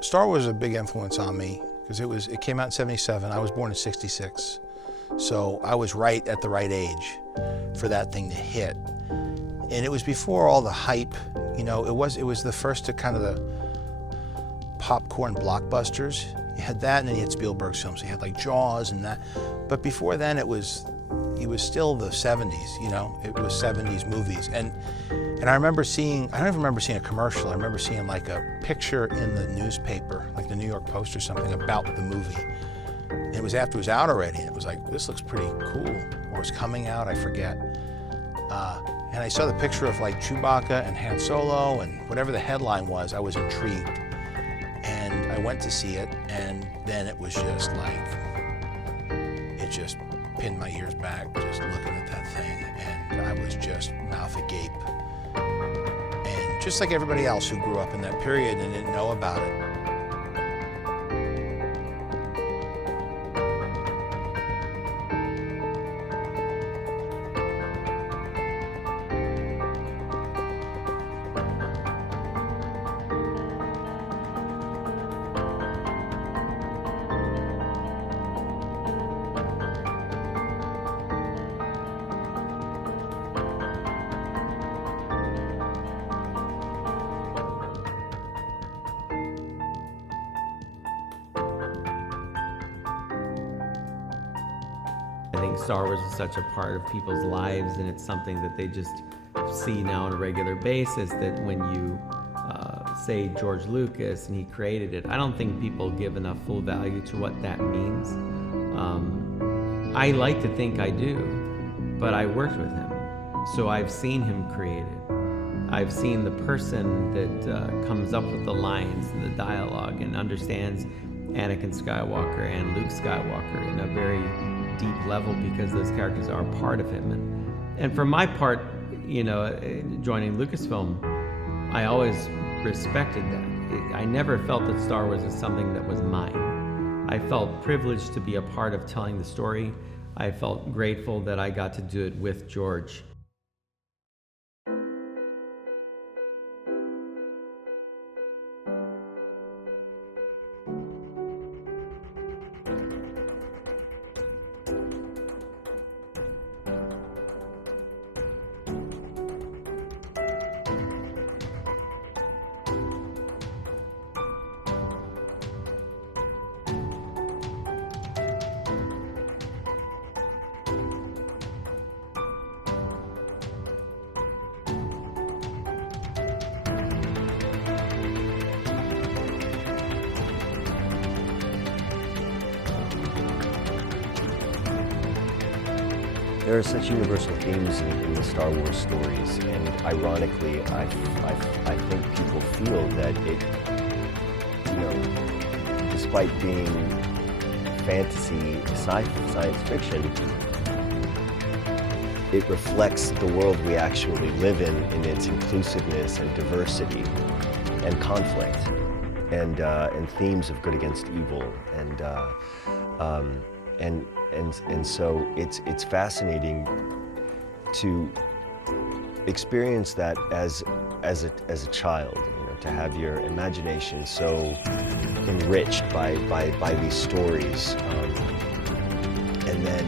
Star Wars was a big influence on me because it came out in '77. I was born in '66, so I was right at the right age for that thing to hit. And it was before all the hype, you know. It was the first to kind of the popcorn blockbusters. You had that, and then you had Spielberg's films. You had like Jaws and that. But before then, it was still the '70s. You know, it was '70s movies. And I remember seeing, I don't even remember seeing a commercial. I remember seeing like a picture in the newspaper, like the New York Post or something, about the movie. And it was after it was out already, and it was like, this looks pretty cool. Or it was coming out, I forget. And I saw the picture of like Chewbacca and Han Solo and whatever the headline was, I was intrigued. And I went to see it, and then it was just like, it just pinned my ears back just looking at that thing, and I was just mouth agape. And just like everybody else who grew up in that period and didn't know about it. I think Star Wars is such a part of people's lives, and it's something that they just see now on a regular basis, that when you say George Lucas and he created it, I don't think people give enough full value to what that means. I like to think I do, but I worked with him, so I've seen him create it. I've seen the person that comes up with the lines and the dialogue and understands Anakin Skywalker and Luke Skywalker in a very deep level, because those characters are a part of him. And for my part, you know, joining Lucasfilm, I always respected that. I never felt that Star Wars is something that was mine. I felt privileged to be a part of telling the story. I felt grateful that I got to do it with George. There are such universal themes in the Star Wars stories, and ironically, I think people feel that it, you know, despite being fantasy, science fiction, it reflects the world we actually live in its inclusiveness and diversity and conflict, and themes of good against evil, and so it's fascinating to experience that as a child, you know, to have your imagination so enriched by these stories, and then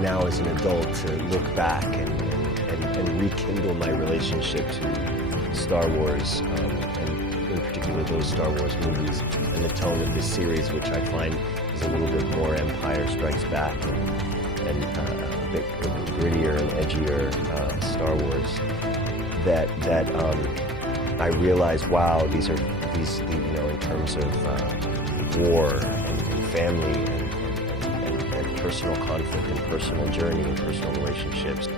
now as an adult to look back and rekindle my relationship to Star Wars, and in particular those Star Wars movies, and the tone of this series, which I find is a little bit more Empire Strikes Back and a bit grittier and edgier Star Wars. That I realized, wow, these you know, in terms of war and family and personal conflict and personal journey and personal relationships.